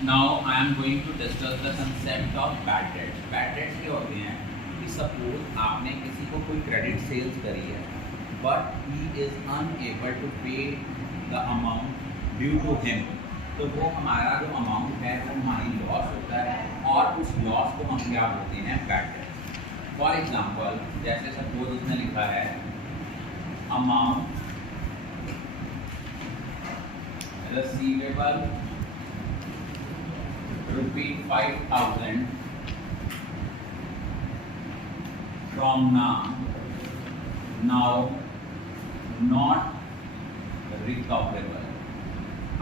Now I am going to discuss the concept of bad debts. Bad debts क्या होते हैं कि suppose आपने किसी को कोई क्रेडिट सेल्स करी है but he is unable to pay the amount due to him, तो वो हमारा जो अमाउंट है वो हमारी लॉस होता है और उस लॉस को हम क्या बोलते हैं बैड डेट। फॉर एग्जांपल जैसे सपोज उसने लिखा है amount receivable ₹5,000 from now not recoverable।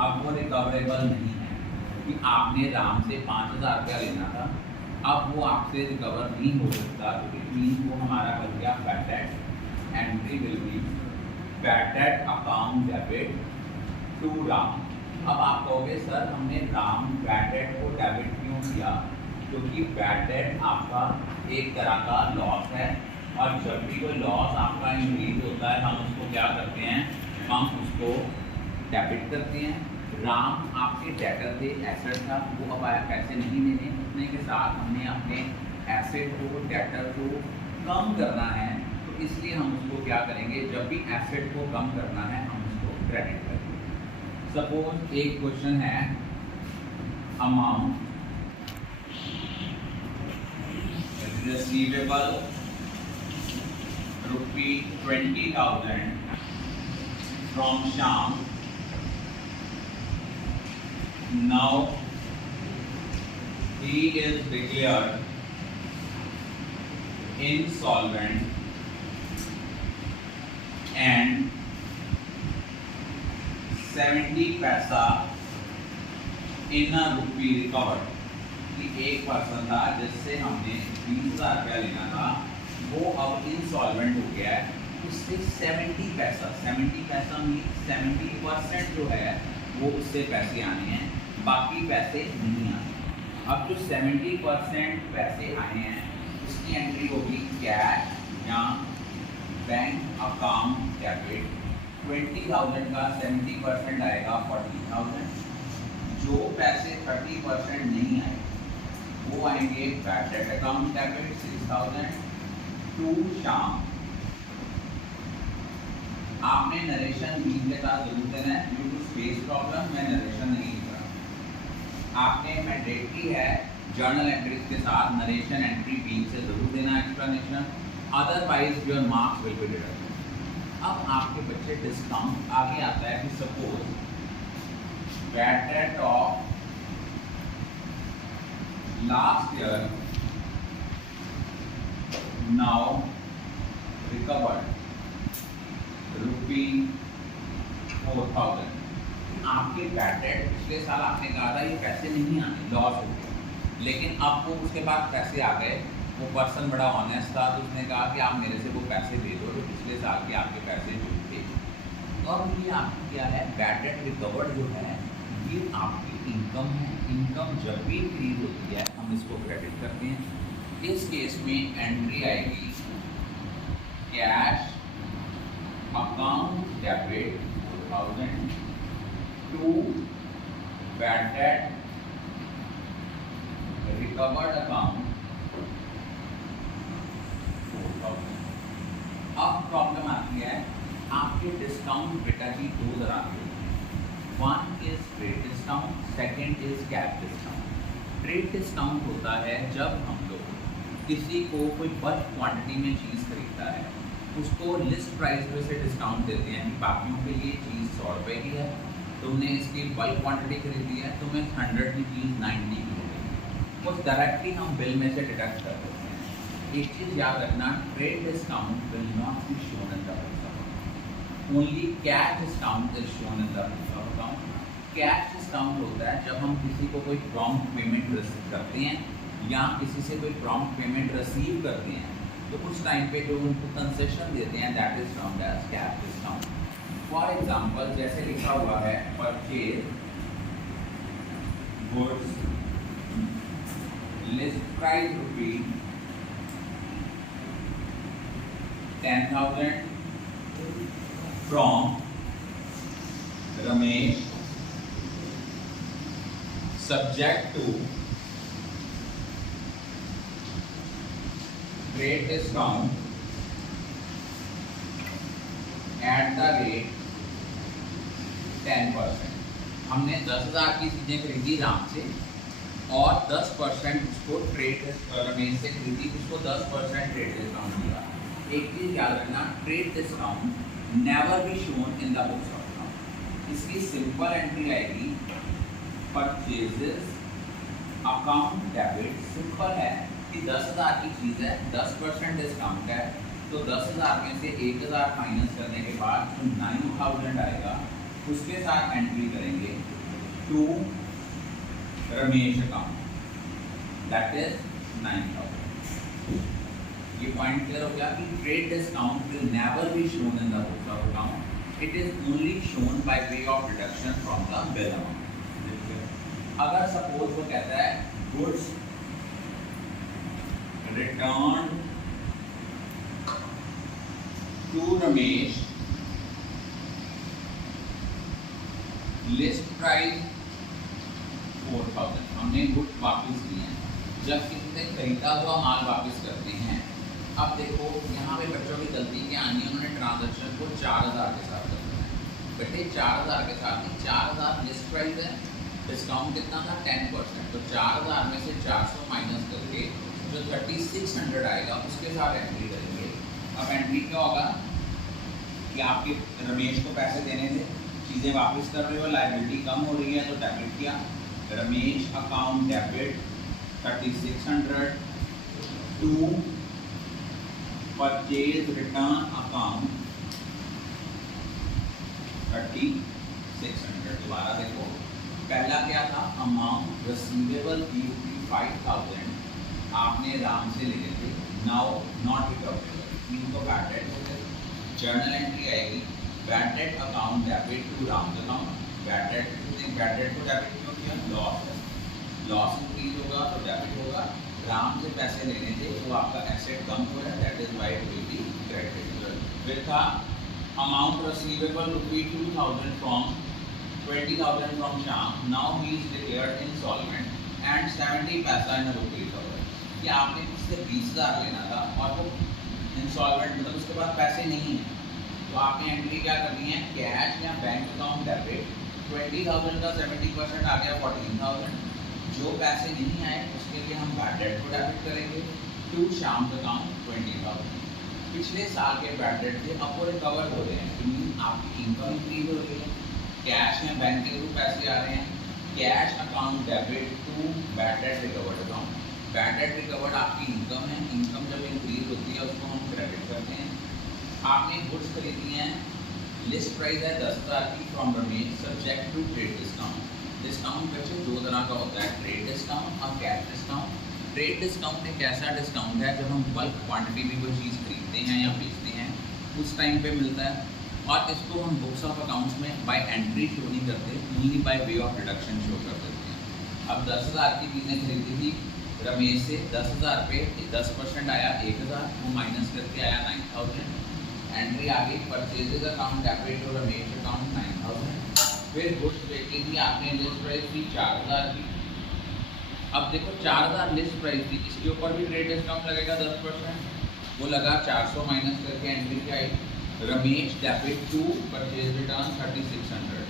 अब वो रिकवरेबल नहीं है कि आपने राम से 5,000 रुपया लेना था, अब वो आपसे रिकवर नहीं हो सकता, तो इट मीन वो हमारा बन गया bad debt. Entry will be bad debt account debit to Ram. अब आप कहोगे सर हमने राम बैड डेट को डेबिट क्यों किया, क्योंकि बैड डेट आपका एक तरह का लॉस है और जब भी कोई लॉस आपका इंक्रीज होता है हम उसको क्या करते हैं, हम उसको डेबिट करते हैं। राम आपके डेटर थे, एसेट था, वो अब आया पैसे नहीं देने, उतने के साथ हमने अपने एसेट को डेटर को कम करना है, तो इसलिए हम उसको क्या करेंगे, जब भी एसेट को कम करना है हम उसको क्रेडिट करेंगे। सपोज एक क्वेश्चन है amount receivable ₹20,000 from Shyam, now he is declared insolvent and 70 पैसा in a rupee recovered। कि एक पर्सन था जिससे हमने 20,000 रुपया लेना था, वो अब इंसॉल्वेंट हो गया है, उससे 70 पैसा मीन 70% जो है वो उससे पैसे आने हैं, बाकी पैसे नहीं आने। अब जो 70% पैसे आए हैं उसकी एंट्री होगी कैश या बैंक अकाउंट डेबिट। 20,000 का 70% आएगा 40,000। जो पैसे 30% नहीं आए वो आएंगे bad debt account debit 6,000 to Shyam. आपने नरेशन बीच के साथ जरूर देना है, ड्यू टू स्पेस प्रॉब्लम मैं नरेशन नहीं लिख रहा। आपने मैंडेटरी है जर्नल एंट्रीज के साथ नरेशन एंट्री बीच से जरूर देना explanation, otherwise your marks will be deducted. अब आपके बच्चे डिस्काउंट आगे आता है कि suppose bad debt of last year now recovered ₹4,000। आपके बैड डेट पिछले साल आपने कहा था ये पैसे नहीं आने, लॉस हो गया, लेकिन अब वो उसके बाद पैसे आ गए, वो पर्सन बड़ा ऑनेस्ट था, तो उसने कहा कि आप मेरे से वो पैसे दे दो जो पिछले साल के आपके पैसे जो थे। अब ये आपकी क्या है, बैड डेट रिकवर्ड जो है ये आपकी इनकम है। इनकम जब भी इंक्रीज होती है हम इसको क्रेडिट करते हैं। इस केस में एंट्री आएगी cash account debit 4,000 to bad debt recovered account 4,000। अब प्रॉब्लम आती है आपके डिस्काउंट बेटा जी दो तरह के, one is trade discount, second is cash discount. Trade discount होता है जब हम लोग किसी को कोई बल्क क्वांटिटी में चीज़ खरीदता है उसको लिस्ट प्राइस पे से डिस्काउंट देते हैं कि बाकियों के लिए चीज़ 100 रुपये की है, तुमने इसकी बल्क क्वांटिटी खरीदी है, तुम्हें 100 की चीज़ 90 की हो गई, वो डायरेक्टली हम बिल में से डिडक्ट कर देते हैं। एक चीज़ याद रखना, trade discount will not be shown in the books of account, only cash discount is shown in the books of account. Cash discount होता है जब हम किसी को कोई प्रॉम्प्ट पेमेंट रिसीव करते हैं या किसी से कोई प्रॉम्प्ट पेमेंट रिसीव करते हैं, तो उस टाइम पे जो उनको कंसेशन देते हैं that is termed as cash discount. For example जैसे लिखा हुआ है purchase goods list price ₹10,000 from Ramesh subject to trade discount at the rate 10%। हमने 10,000 की चीज़ें खरीदी राम से और 10% उसको ट्रेड रमेश से खरीदी, उसको 10% ट्रेड डिस्काउंट मिला। एक चीज़ याद रखना, trade discount never be shown in the books of account. इसकी सिंपल एंट्री आएगी परचेजेस अकाउंट डेबिट। सिंपल है कि 10,000 की चीज़ है, 10% डिस्काउंट है, तो 10,000 में से 1,000 माइनस करने के बाद जो 9,000 आएगा उसके साथ एंट्री करेंगे to Ramesh account, that is 9,000। ये पॉइंट क्लियर हो गया कि trade discount will never be shown in the books of account, it is only shown by way of deduction from the bill amount. अगर सपोज वो कहता है goods return to Ramesh list price 4,000, हमने goods वापस लिए हैं। जब किसी से खरीदा हुआ माल वापस करते हैं, अब देखो यहाँ पे बच्चों की गलती क्या आनी है, उन्होंने ट्रांजैक्शन को 4,000 के साथ करना है। बेटे 4,000 के साथ नहीं, 4,000 लिस्ट प्राइस है, डिस्काउंट कितना था 10%, तो 4,000 में से 400 माइनस करके जो 3600 आएगा उसके साथ एंट्री करेंगे। अब एंट्री क्या होगा कि आपके रमेश को पैसे देने थे, चीज़ें वापस कर रहे हो, लायबिलिटी कम हो रही है तो डेबिट किया, Ramesh account debit 3600 to purchase return account 3600। दोबारा देखो, पहला क्या था, अमाउंट रिसीवेबल 5,000 आपने राम से ले थे, नाउ नॉट रिकवरेबल, इनको बैड डेट हो गए। जर्नल एंट्री आएगी bad debt account debit to Ram account. Bad debt को डेबिट क्यों किया, लॉस इंक्रीज होगा तो डेबिट होगा। राम से पैसे लेने थे तो आपका एसेट कम हो रहा है, that is why it will be credited. फिर था amount receivable ₹2,000 from 20,000 from Shyam, now he is declared insolvent and 70 पैसा इन ₹20,000। कि आपने किससे 20,000 लेना था और वो इंसॉल्वेंट मतलब उसके पास पैसे नहीं है, तो आपने एंट्री क्या करनी है, कैश या बैंक अकाउंट डेबिट 20,000 का 70% आ गया 14,000। जो पैसे नहीं आए उसके लिए हम बैड डेट को डेबिट करेंगे टू श्याम अकाउंट 20,000। पिछले साल के बैड डेट थे, अब वो रिकवर हो रहे हैं क्योंकि आपकी इनकम इंक्रीज हो रही है, कैश या बैंक के थ्रू पैसे आ रहे हैं। Cash account debit to bad debt recovered account. Bad debt recovered आपकी इनकम है, इनकम जब इंक्रीज होती है उसको हम क्रेडिट करते हैं। आपने गुड्स खरीदी हैं, लिस्ट प्राइस है 10,000 की from Ramesh, subject to trade discount. Discount बच्चे दो तरह का होता है, ट्रेड डिस्काउंट और कैश डिस्काउंट। ट्रेड डिस्काउंट एक ऐसा डिस्काउंट है जब हम बल्क क्वांटिटी में कोई चीज़ खरीदते हैं या बेचते हैं उस टाइम पे मिलता है, और इसको हम बुक्स ऑफ अकाउंट्स में बाय एंट्री शो नहीं करते, only by way of deduction show कर देते हैं। अब 10,000 की चीज़ें खरीदी थी रमेश से, 10,000 पे 10% आया 1,000, वो माइनस करके आया 9,000। एंट्री आ गई परचेजेज अकाउंट डेबिट और रमेश अकाउंट 9,000। फिर गुड्स बेची थी आपने, लिस्ट प्राइस थी 4,000 की। अब देखो 4,000 लिस्ट प्राइस थी, इसके ऊपर भी ट्रेड डिस्काउंट लगेगा 10%, वो लगा 400 माइनस करके एंट्री क्या आई, Ramesh debit to purchase return 3600।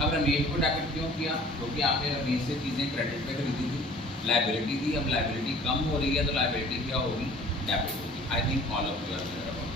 अब रमेश को डेबिट क्यों किया, क्योंकि आपने रमेश से चीज़ें क्रेडिट पे खरीदी थी, लाइबिलिटी थी, अब लाइबिलिटी कम हो रही है तो लाइबिलिटी क्या होगी, डेबिट होगी। I think all of you are clear about.